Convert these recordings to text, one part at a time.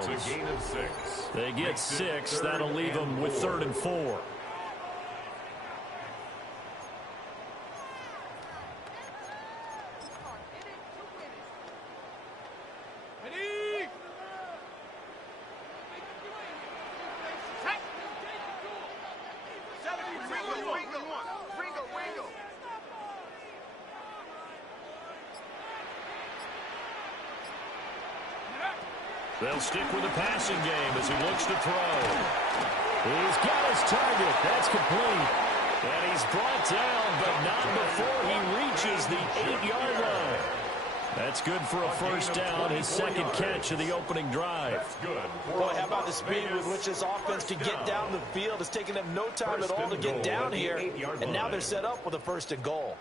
It's a gain of 6. They get 6. That'll leave them with 3rd and 4. They'll stick with the passing game as he looks to throw. He's got his target. That's complete. And he's brought down, but not before he reaches the 8-yard line. That's good for a first down, his second catch of the opening drive. Boy, how about the speed with which this offense can get down the field? It's taken them no time at all to get down here, and now they're set up with a 1st and goal.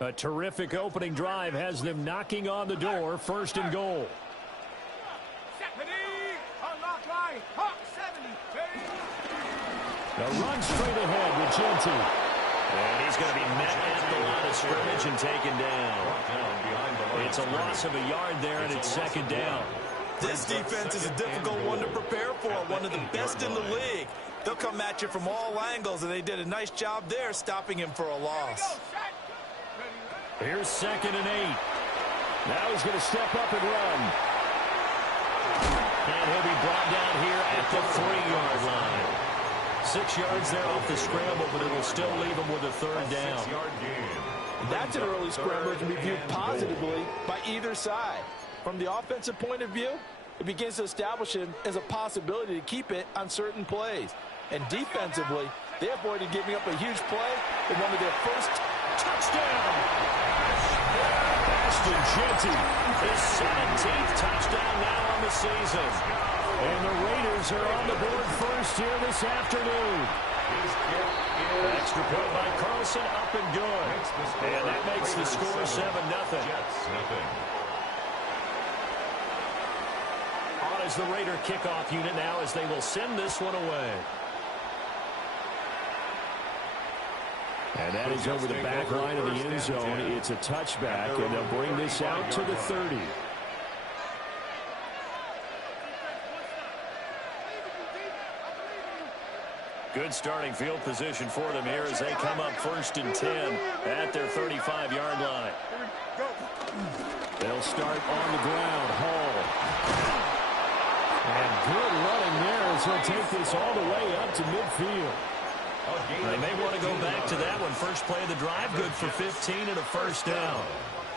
A terrific opening drive has them knocking on the door, 1st and goal. Now run straight ahead with Genty. And he's going to be met at the line of scrimmage and taken down. It's a loss of a yard there, and it's 2nd down. This defense is a difficult one to prepare for, one of the best in the league. They'll come at you from all angles, and they did a nice job there stopping him for a loss. Here's 2nd and 8. Now he's going to step up and run. And he'll be brought down here at the 3-yard line. 6 yards there off the scramble, but it'll still leave him with a 3rd down. That's an early scramble that can be viewed positively by either side. From the offensive point of view, it begins to establish him as a possibility to keep it on certain plays. And defensively, they avoided giving up a huge play in one of their first touchdown. Ashton Genty, his 17th touchdown now on the season. And the Raiders are on the board first here this afternoon. Extra point by Carlson, up and good. And that makes the score 7-0. On is the Raider kickoff unit now as they will send this one away. And that is over the back line of the end zone. It's a touchback, and they'll bring this out to the 30. Good starting field position for them here as they come up 1st and 10 at their 35-yard line. They'll start on the ground. Hall. And good running there as he'll take this all the way up to midfield. They may want to go back to that one. First play of the drive, good for 15 and a 1st down.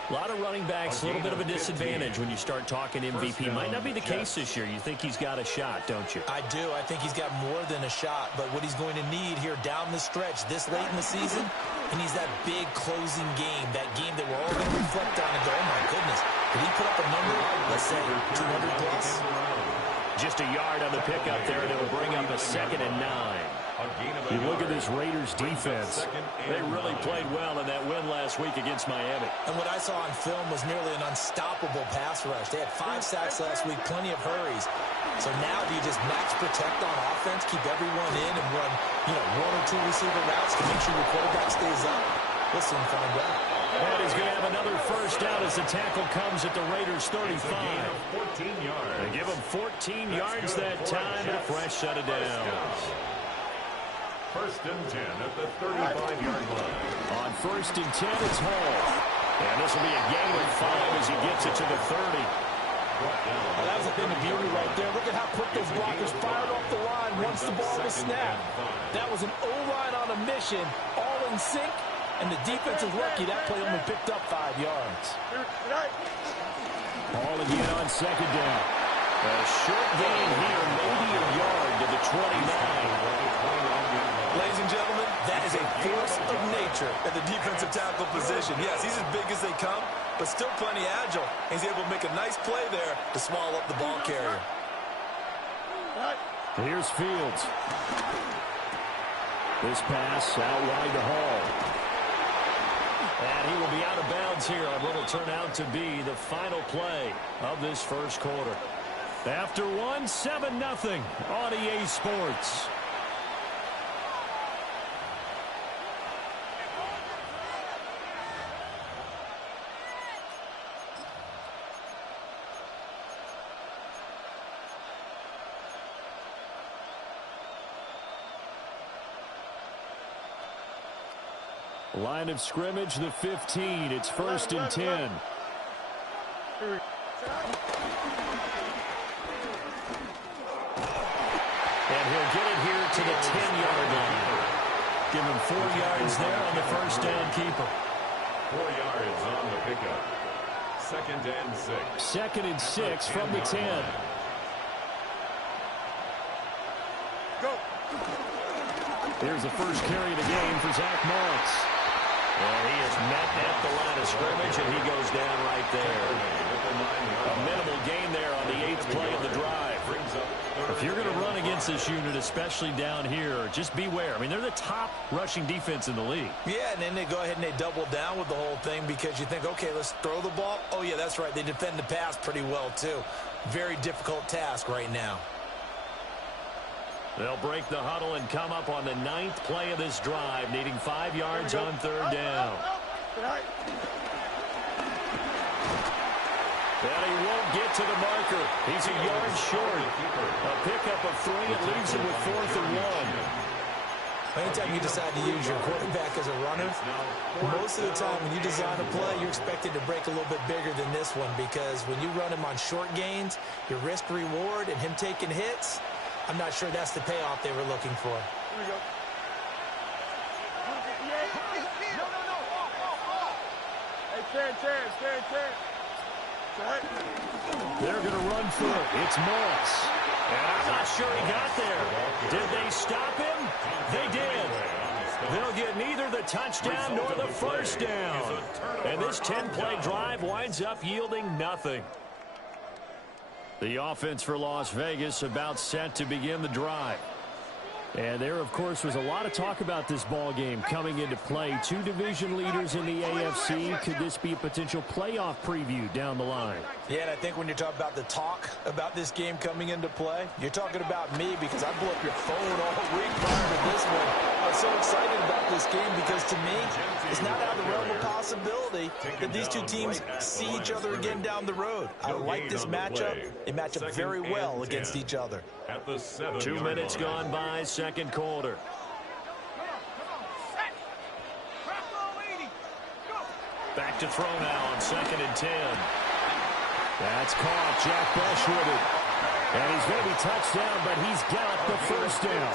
A lot of running backs, a little bit of a disadvantage when you start talking MVP. Might not be the case this year. You think he's got a shot, don't you? I do. I think he's got more than a shot. But what he's going to need here down the stretch this late in the season, he needs that big closing game, that game that we're all going to reflect on and go, oh, my goodness, did he put up a number, let's say, 200 plus? Just a yard on the pickup there, and it'll bring up a 2nd and 9. You look at this Raiders defense. They really played well in that win last week against Miami. And what I saw on film was nearly an unstoppable pass rush. They had 5 sacks last week, plenty of hurries. So now do you just max protect on offense, keep everyone in, and run, 1 or 2 receiver routes to make sure your quarterback stays up? We'll soon find out. And he's going to have another 1st down as the tackle comes at the Raiders' 35. 14 yards. They give him 14 yards that time and a fresh set of downs. 1st and 10 at the 35-yard line. On 1st and 10, it's Hall. And this will be a gain of 5 as he gets it to the 30. Well, that was a thing of beauty right there. Look at how quick those blockers fired off the line once the ball was snapped. That was an O-line on a mission, all in sync, and the defense is lucky that play only picked up 5 yards. Hall again on 2nd down. A short gain here, maybe a yard to the 29. Ladies and gentlemen, that is a force of nature at the defensive tackle position. Yes, he's as big as they come, but still plenty agile. He's able to make a nice play there to swallow up the ball carrier. Here's Fields. This pass out wide to Hall. And he will be out of bounds here on what will turn out to be the final play of this first quarter. After one, 7-0 on EA Sports. Line of scrimmage, the 15. It's 1st and 10. And he'll get it here to the 10-yard line. Give him 4 yards there on the first down keeper. 4 yards on the pickup. 2nd and 6. 2nd and 6 from the 10. Go. Here's the first carry of the game for Zach Moss. And he is met at the line of scrimmage, and he goes down right there. A minimal gain there on the 8th play of the drive. If you're going to run against this unit, especially down here, just beware. I mean, they're the top rushing defense in the league. Yeah, and then they go ahead and they double down with the whole thing because you think, okay, let's throw the ball. Oh, yeah, that's right. They defend the pass pretty well, too. Very difficult task right now. They'll break the huddle and come up on the 9th play of this drive, needing 5 yards on 3rd down. And he won't get to the marker. He's a yard short. A pickup of 3. It leaves him with 4th and 1. Anytime you decide to use your quarterback as a runner, most of the time when you design a play, you're expected to break a little bit bigger than this one because when you run him on short gains, your risk-reward and him taking hits, I'm not sure that's the payoff they were looking for. Here we go. Hey, Terry. They're going to run for it. It's Moss. And I'm not sure he got there. Did they stop him? They did. They'll get neither the touchdown nor the first down. And this 10-play drive winds up yielding nothing. The offense for Las Vegas about set to begin the drive. And there, of course, was a lot of talk about this ball game coming into play. 2 division leaders in the AFC. Could this be a potential playoff preview down the line? Yeah, and I think when you're talking about the talk about this game coming into play, you're talking about me because I blew up your phone all week prior to this one. I'm so excited about this game because to me, it's not out of the realm of possibility that these two teams see each other again down the road. I like this matchup. They match up very well against each other. 2 minutes gone by, second quarter. Back to throw now on 2nd and 10. That's caught. Jack Bush with it. And he's going to be touched down, but he's got the first down.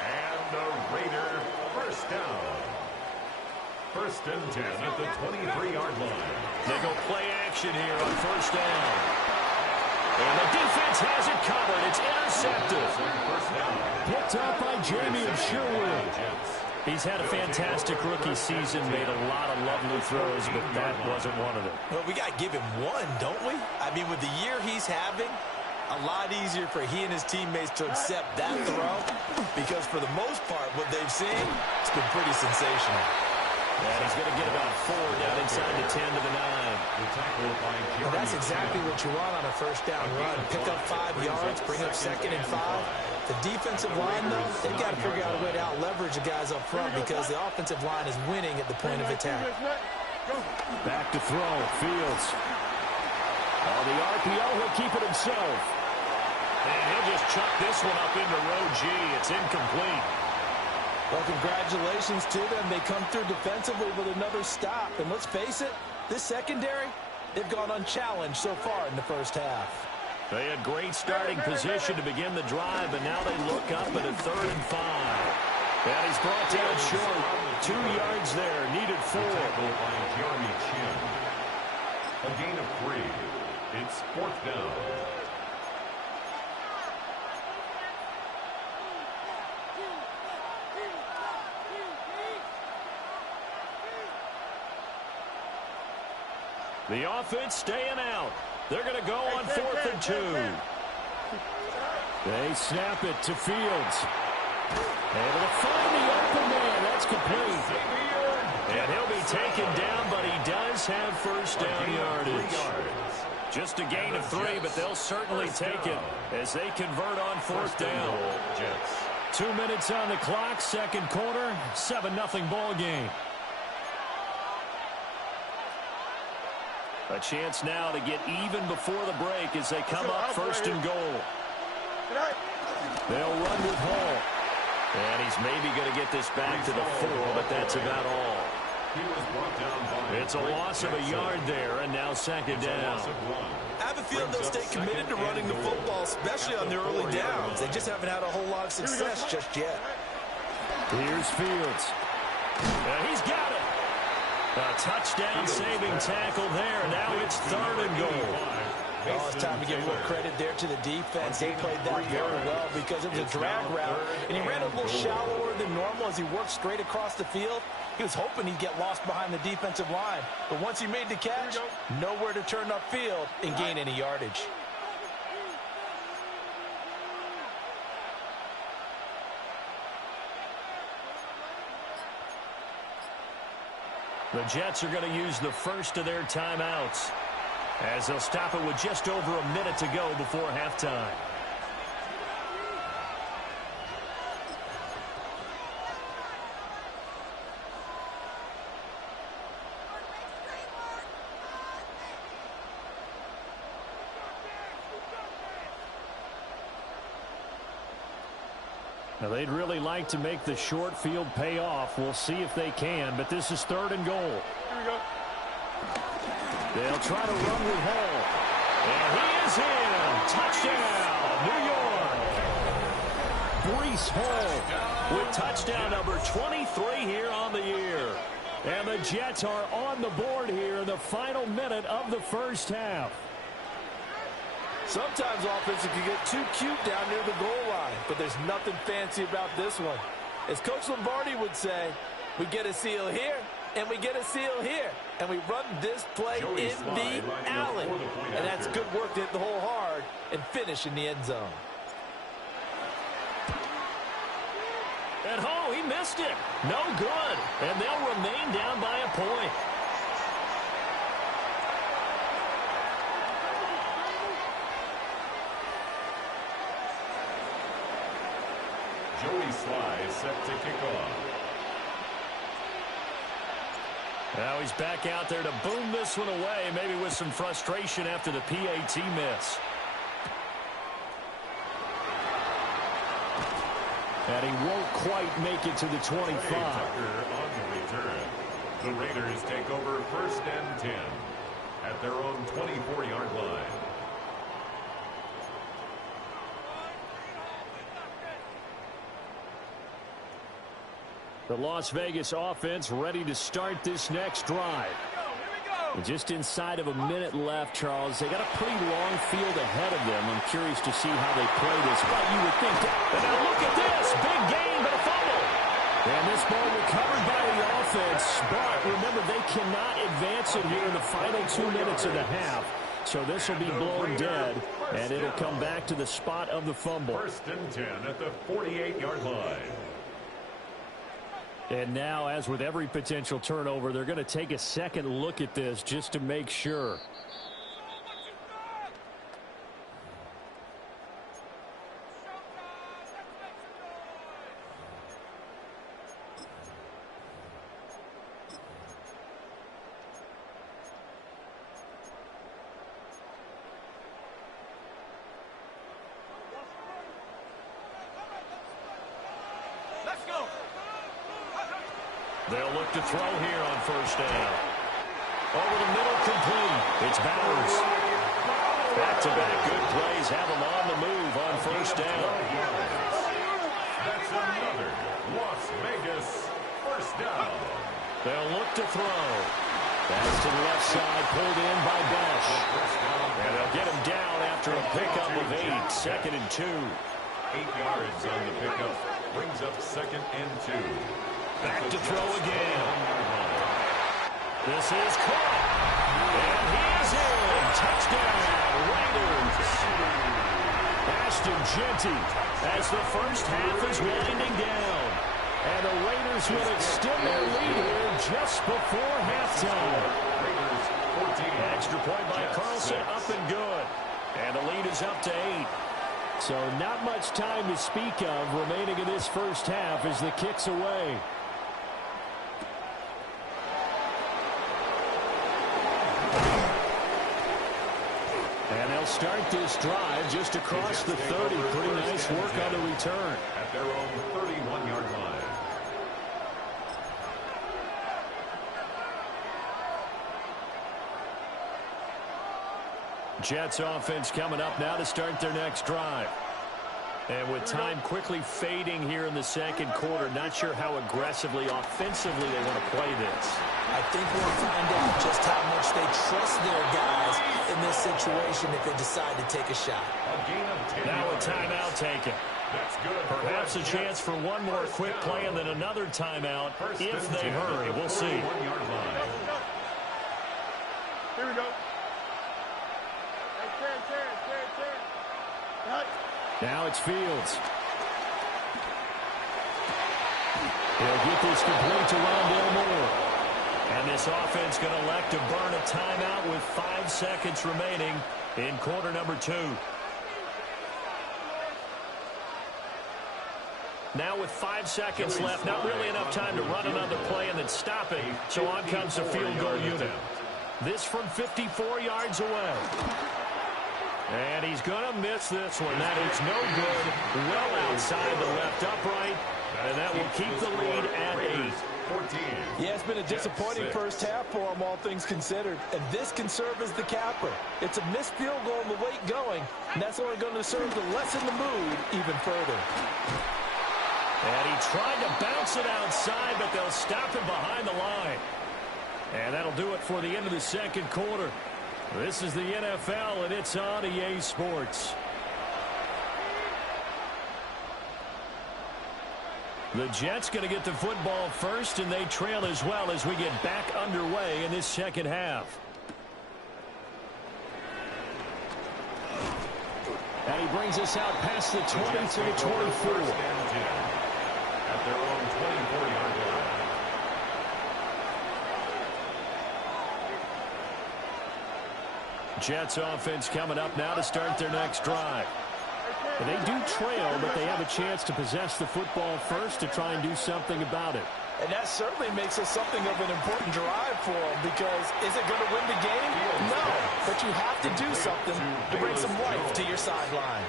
And the Raider first down. 1st and 10 at the 23-yard line. They go play action here on first down. And the defense has it covered. It's intercepted. Picked up by Jamie Sherwood. He's had a fantastic rookie season, made a lot of lovely throws, but that wasn't one of them. Well, we got to give him one, don't we? I mean, with the year he's having, a lot easier for he and his teammates to accept that throw because for the most part, what they've seen, it's been pretty sensational. And he's going to get about 4 down inside the 10 to the 9. Well, that's exactly what you want on a first down run. Pick up 5 yards, bring up 2nd and 5. The defensive line, though, they've got to figure out a way to out-leverage the guys up front because the offensive line is winning at the point of attack. Back to throw, Fields. Oh, the RPO, he'll keep it himself. And he'll just chuck this one up into row G. It's incomplete. Well, congratulations to them. They come through defensively with another stop. And let's face it, this secondary, they've gone unchallenged so far in the first half. They had great starting position to begin the drive, but now they look up at a 3rd and 5. And he's brought down short. 2 yards there, needed 4. A gain of 3. It's 4th down. The offense staying out. They're going to go on 4th and 2. They snap it to Fields. Able to find the open man. That's complete. And he'll be taken down, but he does have first down yardage. Just a gain of 3, but they'll certainly take it as they convert on 4th down. 2 minutes on the clock, second quarter, 7-0 ball game. A chance now to get even before the break as they come up 1st and goal. They'll run with Hall. And he's maybe going to get this back to the 4, but that's about all. It's a loss of a yard there, and now second down. I have a feeling they'll stay committed to running the football, especially on their early downs. They just haven't had a whole lot of success just yet. Here's Fields. He's got it. A touchdown-saving tackle there. Now it's 3rd and goal. Oh, it's time to give a little credit there to the defense. They played that very well because it was a drag route, and he ran a little shallower than normal as he worked straight across the field. He was hoping he'd get lost behind the defensive line, but once he made the catch, nowhere to turn upfield and gain any yardage. The Jets are going to use the first of their timeouts, as they'll stop it with just over a minute to go before halftime. Now, they'd really like to make the short field pay off. We'll see if they can, but this is 3rd and goal. Here we go. They'll try to run with Hall. And he is in. Touchdown, New York. Breece Hall with touchdown number 23 here on the year. And the Jets are on the board here in the final minute of the first half. Sometimes offenses can get too cute down near the goal line, but there's nothing fancy about this one. As Coach Lombardi would say, we get a seal here, and we get a seal here, and we run this play in the alley. And that's good work to hit the hole hard and finish in the end zone. And he missed it. No good. And they'll remain down by a point. Joey Sly set to kick off. Now he's back out there to boom this one away, maybe with some frustration after the PAT miss. And he won't quite make it to the 25. Tucker on the return. The Raiders take over 1st and 10 at their own 24-yard line. The Las Vegas offense ready to start this next drive. Just inside of a minute left, Charles. They got a pretty long field ahead of them. I'm curious to see how they play this. But you would think that. And now look at this. Big gain, but a fumble. And this ball recovered by the offense. But remember, they cannot advance it here in the final 2 minutes of the half. So this will be blown dead, and it'll come back to the spot of the fumble. 1st and 10 at the 48-yard line. And now, as with every potential turnover, they're going to take a second look at this just to make sure. They'll look to throw here on 1st down. Over the middle, complete. It's Bowers. Back-to-back good plays have him on the move on 1st down. That's another Las Vegas 1st down. They'll look to throw. That's to the left side, pulled in by Besh. And they'll get him down after a pickup of 8. 2nd and 2. 8 yards on the pickup. Brings up 2nd and 2. Back to throw again. This is caught. And he is in. Touchdown, Raiders. Ashton Jeanty as the first half is winding down. And the Raiders will extend their lead here just before halftime. Extra point by Carlson, up and good. And the lead is up to 8. So not much time to speak of remaining in this first half as the kick's away. start this drive just across the 30. Pretty nice work on the return. At their own 31-yard line. Jets offense coming up now to start their next drive. And with time quickly fading here in the second quarter, not sure how aggressively, offensively they want to play this. I think we'll find out just how much they trust their guys in this situation if they decide to take a shot. Now a timeout taken. That's good. Perhaps a chance for one more quick play and then another timeout if they hurry. We'll see. Here we go. Now it's Fields. He'll get this complete to Rondale Moore. And this offense going to elect to burn a timeout with 5 seconds remaining in quarter number 2. Now with 5 seconds left, not really enough time to run another play and then stop it. So on comes the field goal unit. This from 54 yards away. And he's going to miss this one. That is no good. Well outside the left upright. And that will keep the lead at 8. Yeah, it's been a disappointing first half for them, all things considered. And this can serve as the capper. It's a missed field goal in the late going, and that's only going to serve to lessen the mood even further. And he tried to bounce it outside, but they'll stop him behind the line. And that'll do it for the end of the second quarter. This is the NFL, and it's on EA Sports. The Jets going to get the football first, and they trail as well as we get back underway in this second half. And he brings us out past the 20 to the 24. At their own 24-yard line. Jets offense coming up now to start their next drive. And they do trail, but they have a chance to possess the football first to try and do something about it. And that certainly makes it something of an important drive for them, because is it going to win the game? No, but you have to do something to bring some life to your sideline.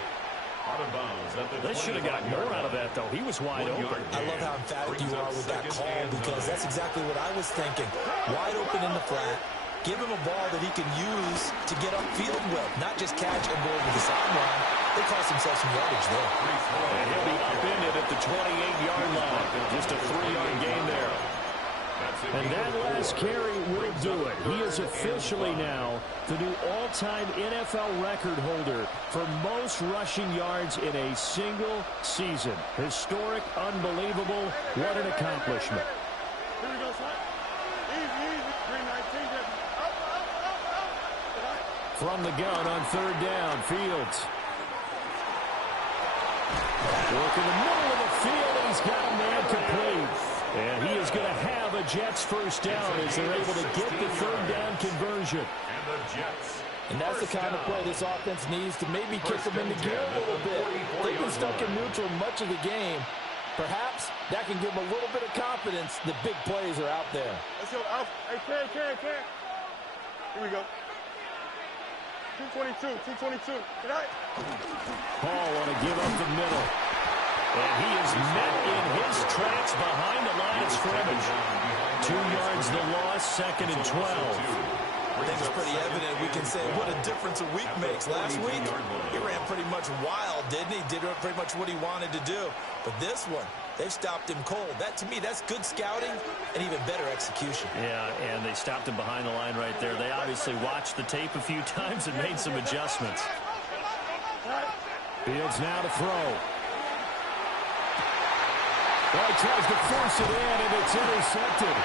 They should have got more out of that, though. He was wide open. I love how emphatic you are with that call, because that's exactly what I was thinking. Wide open in the flat. Give him a ball that he can use to get upfield with, not just catch and go over the sideline. They cost themselves some yardage there. And he'll be upended at the 28-yard line. Just a 3-yard gain there. And that last carry will do it. He is officially now the new all-time NFL record holder for most rushing yards in a single season. Historic, unbelievable. What an accomplishment. Here we go, son. Easy, easy. 319. From the gun on third down, Fields. Work in the middle of the field, and he's got a man complete. And he is going to have a Jets first down as they're able to get the third down conversion. And the Jets. And that's the kind of play this offense needs to maybe kick them into gear a little bit. They've been stuck in neutral much of the game. Perhaps that can give them a little bit of confidence that big plays are out there. Let's go. Hey, Ken. Here we go. 222. Good night. Paul want to give up the middle. And he is met in his tracks behind the line of scrimmage. 2 yards the loss, 2nd and 12. I think it's pretty evident. We can say what a difference a week makes. Last week, he ran pretty much wild, didn't he? Did pretty much what he wanted to do. But this one, they've stopped him cold. That, to me, that's good scouting and even better execution. Yeah, and they stopped him behind the line right there. They obviously watched the tape a few times and made some adjustments. Fields now to throw. Well, he tries to force it in, and it's intercepted.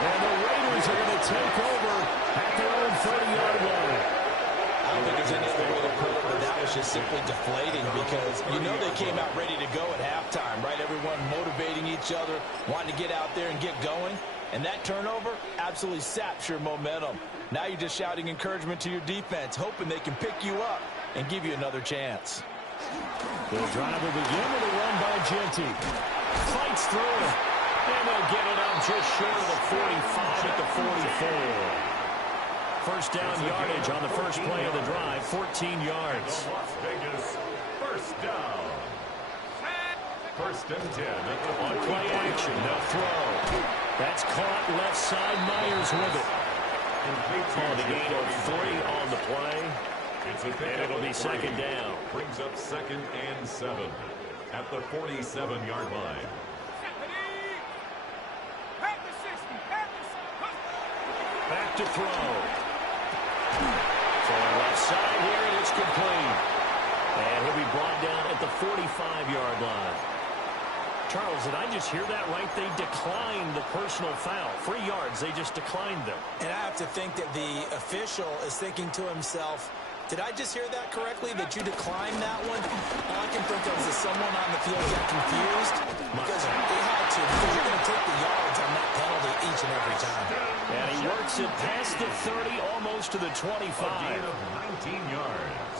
And the Raiders are going to take over at their own 30-yard line. I don't think there's any other way to put it, but that was just simply deflating, because you know they came out ready to go at halftime, right? Everyone motivating each other, wanting to get out there and get going. And that turnover absolutely saps your momentum. Now you're just shouting encouragement to your defense, hoping they can pick you up and give you another chance. The drive will begin with a run by Genty. Fights through it. And they'll get it up just short of the 45 at the 44. first down yardage on the first play of the drive, 14 yards. Las Vegas first down. First and 10 at the On play action, they'll throw. That's caught left side. Myers with it. Oh, the gain of 3 on the play. And it'll be second down. Brings up second and 7 at the 47-yard line. Back to throw. Throwing left side here, and it's complete. And he'll be brought down at the 45-yard line. Charles, did I just hear that right? They declined the personal foul. 3 yards, they just declined them. And I have to think that the official is thinking to himself, did I just hear that correctly, that you declined that one? All I can think of is someone on the field got confused because they had to, because you're going to take the yards on that penalty each and every time. And he works it past the 30, almost to the 25. A gain of 19 yards.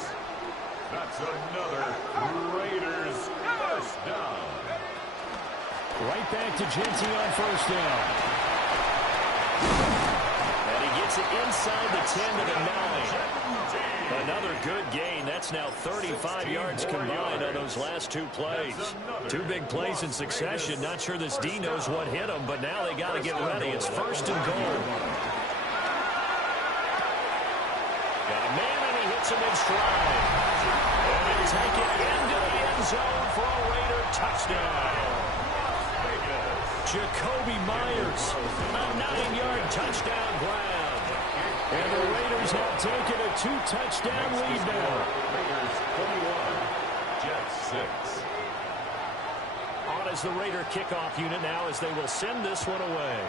That's another Raiders first down. Right back to Genty on first down. And he gets it inside the 10 to the 9. Another good gain. That's now 35 yards combined on those last 2 plays. 2 big plays in succession. Not sure this D knows what hit them, but now they got to get ready. It's first and goal. Got a man, and he hits him in stride. And they take it into the end zone for a Raider touchdown. Jakobi Myers, a 9-yard touchdown grab. And the Raiders have taken a 2-touchdown lead now. Raiders 21, Jets 6. On as the Raider kickoff unit now as they will send this one away.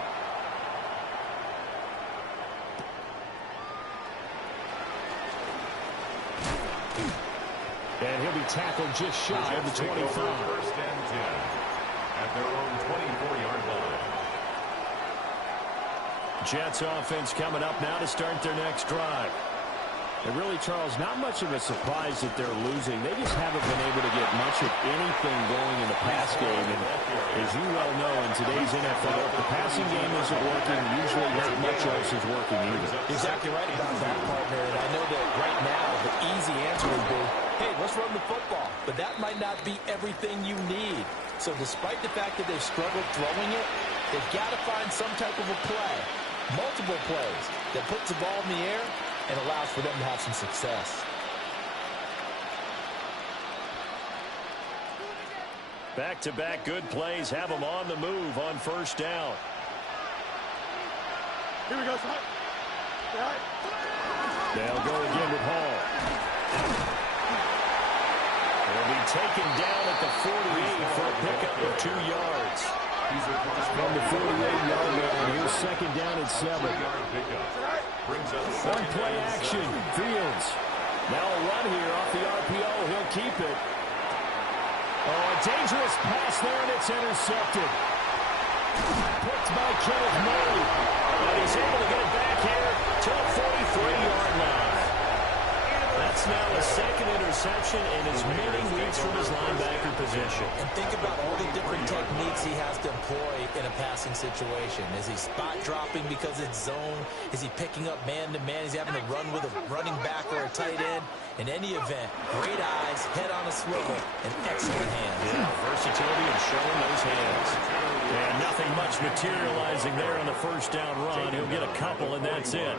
And he'll be tackled just shy of the 25. First and 10 at their own 24-yard line. Jets offense coming up now to start their next drive. And really, Charles, not much of a surprise that they're losing. They just haven't been able to get much of anything going in the pass game. And as you well know, in today's NFL, if the passing game isn't working, usually not much else is working either. Exactly right about that, partner. And I know that right now the easy answer would be, hey, let's run the football. But that might not be everything you need. So despite the fact that they've struggled throwing it, they've got to find some type of a play, multiple plays, that puts the ball in the air and allows for them to have some success. Back-to-back good plays have them on the move on first down. Here we go, son. Right. They'll go again with Hall. They'll be taken down at the 48 for a pickup of 2 yards. From the 48-yard line, here's second down at 7. One play action. Fields. Now a run here off the RPO. He'll keep it. Oh, a dangerous pass there, and it's intercepted. Picked by Kenneth Murray. And he's able to get it back here to the 43-yard line. That's now a second interception in as many weeks from his linebacker position. And think about all the different techniques he has to employ in a passing situation. Is he spot dropping because it's zone? Is he picking up man-to-man? Is he having to run with a running back or a tight end? In any event, great eyes, head on a swivel, and excellent hands. Yeah, versatility and showing those hands. And nothing much materializing there on the first down run. He'll get a couple, and that's it.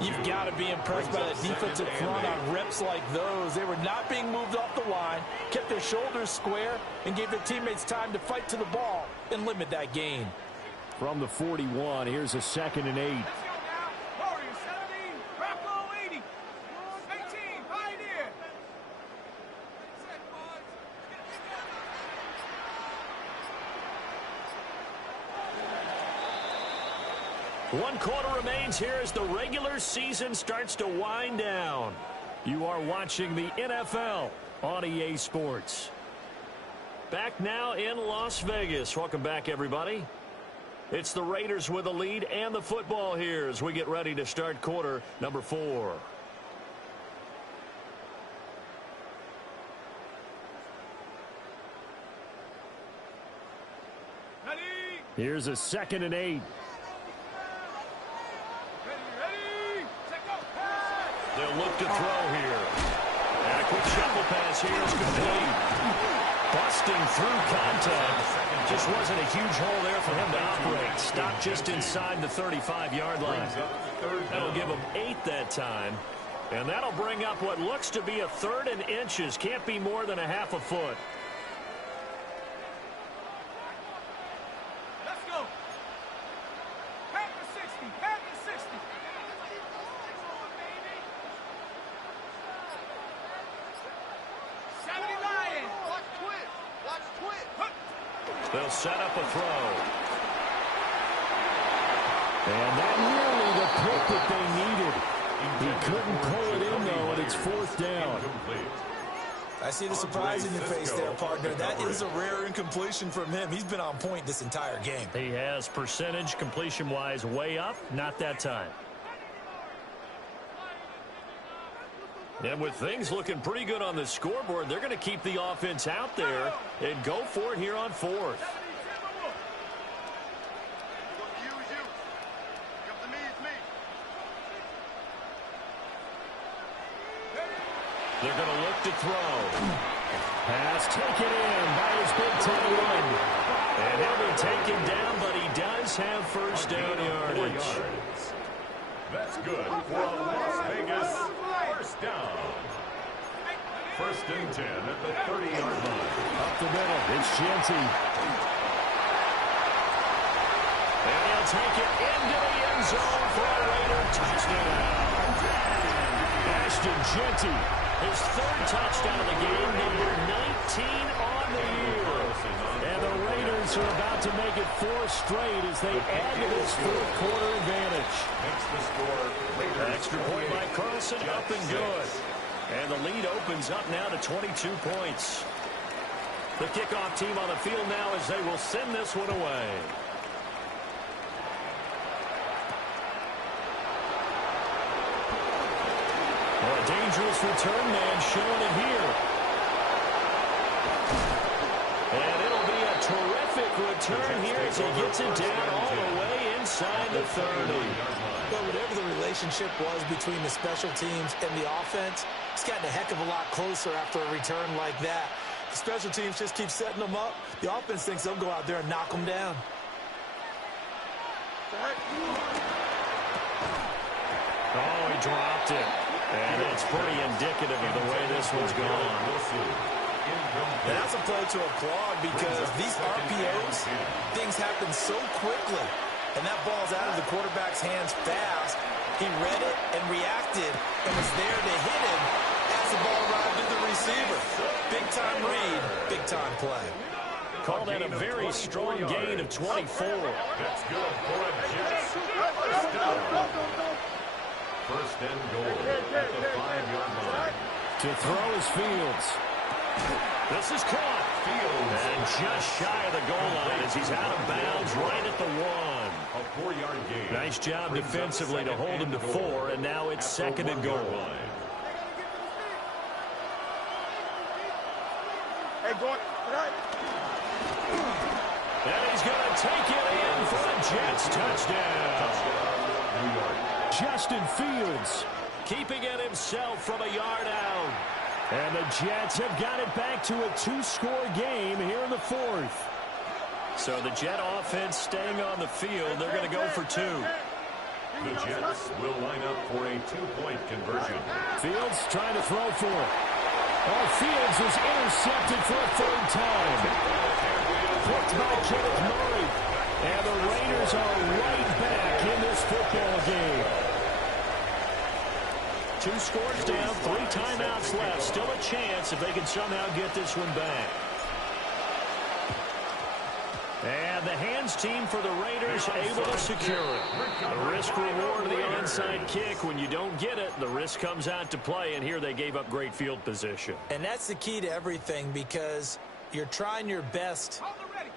You've got to be impressed by the defensive front on reps like those. They were not being moved off the line, kept their shoulders square, and gave their teammates time to fight to the ball and limit that gain. From the 41, here's a second and 8. One quarter remains here as the regular season starts to wind down. You are watching the NFL on EA Sports. Back now in Las Vegas. Welcome back, everybody. It's the Raiders with the lead and the football here as we get ready to start quarter number 4. Here's a second and 8. to look to throw here. And a quick shuffle pass here is complete. Busting through contact. Just wasn't a huge hole there for him to operate. Stopped just inside the 35-yard line. That'll give him 8 that time. And that'll bring up what looks to be a 3rd and inches. Can't be more than a half a foot. Let's go. Pack the 60. Pack the 60. Watch twit. Watch twit. They'll set up a throw. And that nearly the pick that they needed. He couldn't pull it in, though, and it's 4th down. I see the surprise in your face there, partner. That is a rare incompletion from him. He's been on point this entire game. He has percentage completion-wise way up. Not that time. And with things looking pretty good on the scoreboard, they're going to keep the offense out there and go for it here on 4th. They're going to look to throw. Pass taken in by his big tight end. And he'll be taken down, but he does have first down yardage. That's good for a Las Vegas first down. 1st and 10 at the 30-yard line. Up the middle, it's Jeanty. And he'll take it into the end zone for a Raider touchdown. Ashton Jeanty. His 3rd touchdown of the game, number 19 on the year. And the Raiders are about to make it 4 straight as they add to this 4th quarter advantage. Makes the score Raiders Extra point by Carlson, up and good. And the lead opens up now to 22 points. The kickoff team on the field now as they will send this one away. Well, a dangerous return man showing it here. And it'll be a terrific return here as he gets it down all the way inside the 30. But whatever the relationship was between the special teams and the offense, it's gotten a heck of a lot closer after a return like that. The special teams just keep setting them up. The offense thinks they'll go out there and knock them down. Oh, he dropped it. And it's pretty indicative of the way this one's gone. And that's a play to applaud because these RPOs, things happen so quickly. And that ball's out of the quarterback's hands fast. He read it and reacted and was there to hit him as the ball arrived to the receiver. Big-time read, big-time play. Call that a very strong gain of 24. That's good for a Jets. First and goal at the 5-yard line. To throw is Fields. This is caught. Fields. And just shy of the goal line as he's out of bounds right at the 1. A 4-yard gain. Nice job defensively to hold him to 4, and now it's 2nd and goal. Hey, go right. And he's going to take it in for a Jets touchdown. New York. Justin Fields. Keeping it himself from a yard out. And the Jets have got it back to a 2-score game here in the 4th. So the Jet offense staying on the field. They're going to go for 2. The Jets will line up for a 2-point conversion. Fields trying to throw for it. Oh, Fields is intercepted for a 3rd time. Picked by Kenneth Murray. And the Raiders are right back in this football game. 2 scores down, 3 timeouts left. Still a chance if they can somehow get this one back. And the hands team for the Raiders able to secure it. The risk reward of the onside kick. When you don't get it, the risk comes out to play, and here they gave up great field position. And that's the key to everything because you're trying your best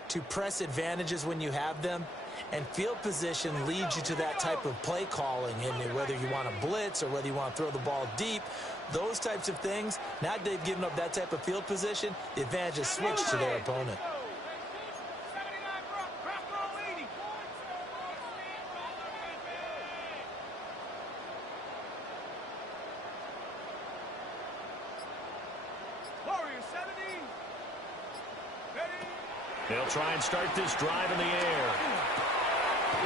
to press advantages when you have them. And field position leads you to that type of play calling. And whether you want to blitz or whether you want to throw the ball deep, those types of things, now that they've given up that type of field position, the advantage is switched to their opponent. They'll try and start this drive in the air.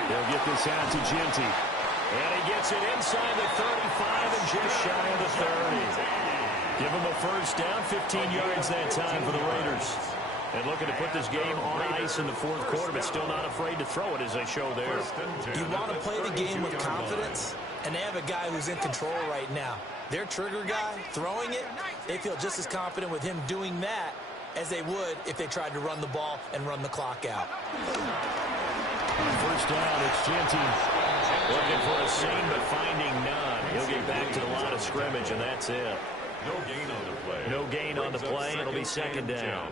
They'll get this out to Jeanty. And he gets it inside the 35 and just shy of the 30. Give him a first down, 15 yards that time for the Raiders. And looking to put this game on ice in the fourth quarter, but still not afraid to throw it as they show there. You want to play the game with confidence, and they have a guy who's in control right now. Their trigger guy, throwing it, they feel just as confident with him doing that as they would if they tried to run the ball and run the clock out. On first down, it's Jeanty. Looking for a seam, but finding none. He'll get back to the line of scrimmage, and that's it. No gain on the play. No gain on the play. It'll be second down.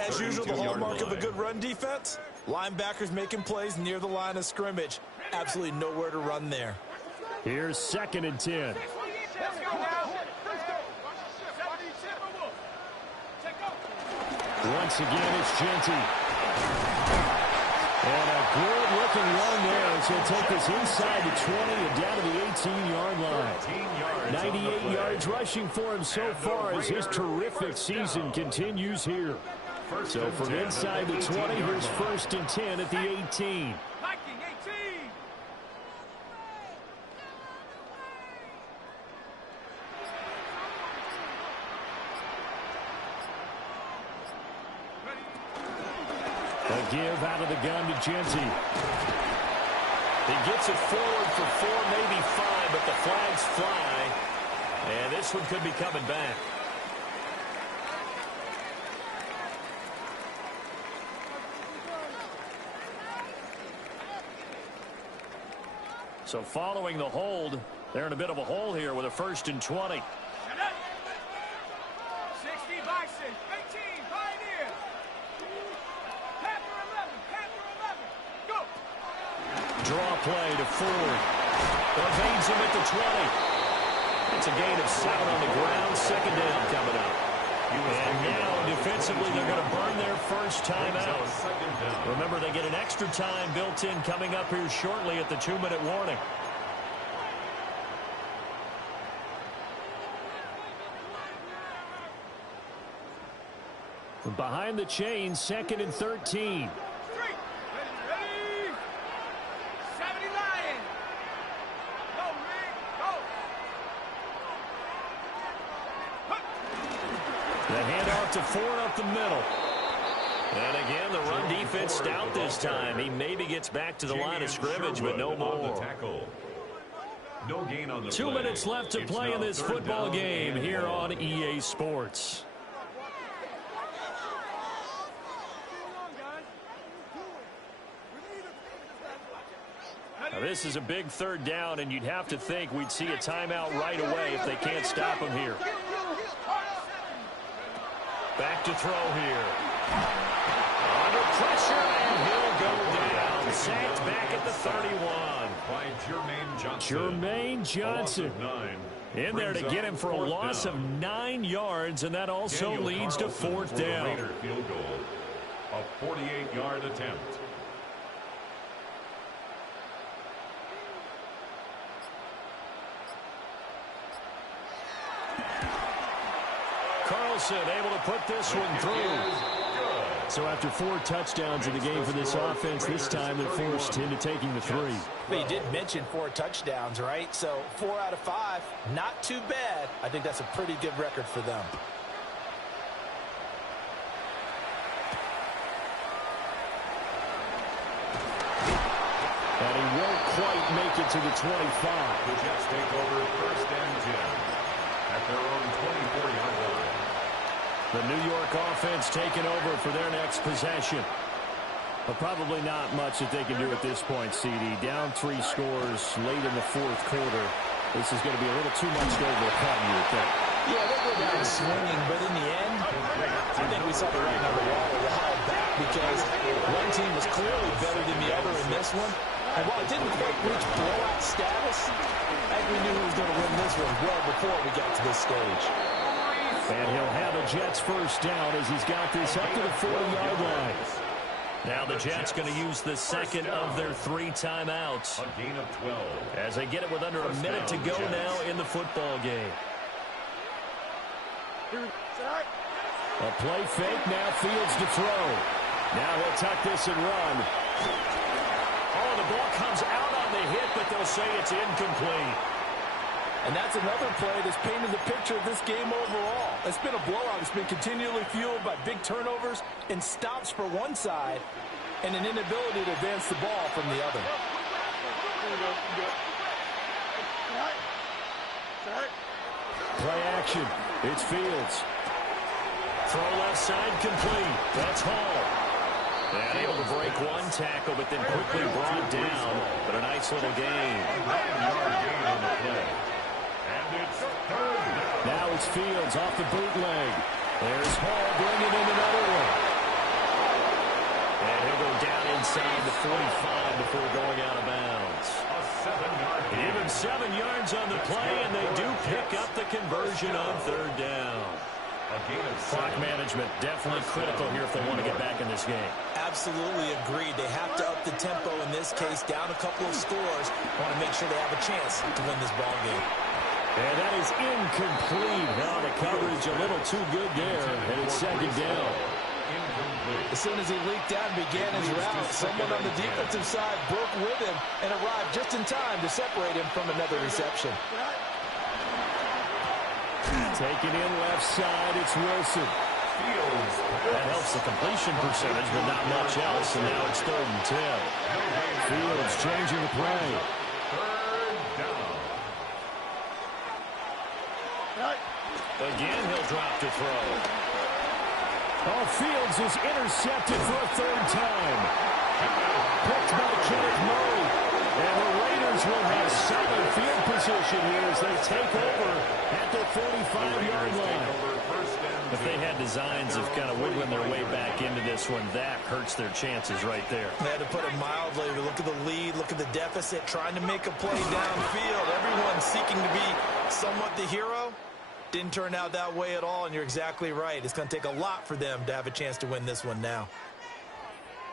As usual, the hallmark of a good run defense, linebackers making plays near the line of scrimmage. Absolutely nowhere to run there. Here's 2nd and 10. Once again, it's Jeanty. And a good-looking run there as he'll take this inside the 20 and down to the 18-yard line. 98 yards rushing for him so far as his terrific season continues here. So from inside the 20, here's 1st and 10 at the 18. A give out of the gun to Jeanty. He gets it forward for 4, maybe 5, but the flags fly. And this one could be coming back. So following the hold, they're in a bit of a hole here with a 1st and 20. 60 Bison, 18 Pioneer. Panther 11, go. Draw play to Ford. Evades him at the 20. It's a gain of 7 on the ground. 2nd down coming up. And now defensively they're going to burn their first timeout. Remember, they get an extra time built in coming up here shortly at the 2-minute warning. Behind the chains, 2nd and 13. Ready. 70 Lion. Go, Rick, go. The handoff to Ford up the middle. And again, the run defense stout this time. He maybe gets back to the line of scrimmage, but no more. No gain on the 2 minutes left to play in this football game here on EA Sports. Now, this is a big 3rd down, and you'd have to think we'd see a timeout right away if they can't stop him here. Back to throw here. Under pressure, and he'll go down. Sacked back at the 31. By Jermaine Johnson. Jermaine Johnson in there to get him for a loss of 9 yards, and that also leads to 4th down. Field goal. A 48-yard attempt. Carlson able to put this one through. So after 4 touchdowns in the game for this offense, this time they're forced into taking the 3. But you did mention 4 touchdowns, right? So 4 out of 5, not too bad. I think that's a pretty good record for them. And he won't quite make it to the 25. The Jets take over 1st and 10 at their own 24-yard line. The New York offense taking over for their next possession. But probably not much that they can do at this point, CD. Down 3 scores late in the 4th quarter. This is going to be a little too much to overcome, you would think. Yeah, they'll go down swinging, but in the end, I think we saw the writing on the wall a while back because one team was clearly better than the other in this one. And while it didn't quite reach blowout status, I think we knew who was going to win this one well before we got to this stage. And he'll have a Jets first down as he's got this up to the 40-yard line. Now the Jets going to use the 2nd of their 3 timeouts. A gain of 12. As they get it with under a minute to go now in the football game. A play fake, now Fields to throw. Now he'll tuck this and run. Oh, the ball comes out on the hit, but they'll say it's incomplete. And that's another play that's painted the picture of this game overall. It's been a blowout. It's been continually fueled by big turnovers and stops for one side and an inability to advance the ball from the other. Play action. It's Fields. Throw left side complete. That's Hall. And able to break one tackle, but then quickly brought down. But a nice little gain. 9-yard gain on the play. And it's third down. Now it's Fields off the bootleg. There's Hall bringing in another one. And he'll go down inside the 45 before going out of bounds. A 7-yard gain. Even 7 yards on the play, and they do pick up the conversion on third down. A gain of Clock 7. management definitely critical here if they want to get back in this game. Absolutely agreed. They have to up the tempo in this case, down a couple of scores. Want to make sure they have a chance to win this ball game. And that is incomplete. Now the coverage a little too good there, and it's second down. As soon as he leaked out and began his route, someone on the defensive side broke with him and arrived just in time to separate him from another reception. Taking in left side, it's Wilson. Fields. That helps the completion percentage, but not much else, and now it's 3rd and 10. Fields changing the play. Third down. Again, he'll drop to throw. Oh, Fields is intercepted for a 3rd time. Picked by Kenneth Murray. And the Raiders will have solid field position here as they take over at the 45-yard line. If they had designs of kind of wiggling their way back into this one, that hurts their chances right there. They had to put it mildly. Look at the lead, look at the deficit, trying to make a play downfield. Everyone seeking to be somewhat the hero. Didn't turn out that way at all, and you're exactly right. It's going to take a lot for them to have a chance to win this one now.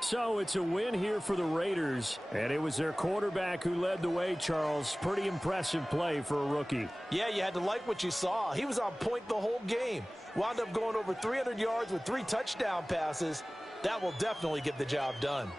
So it's a win here for the Raiders, and it was their quarterback who led the way, Charles. Pretty impressive play for a rookie. Yeah, you had to like what you saw. He was on point the whole game. Wound up going over 300 yards with 3 touchdown passes. That will definitely get the job done.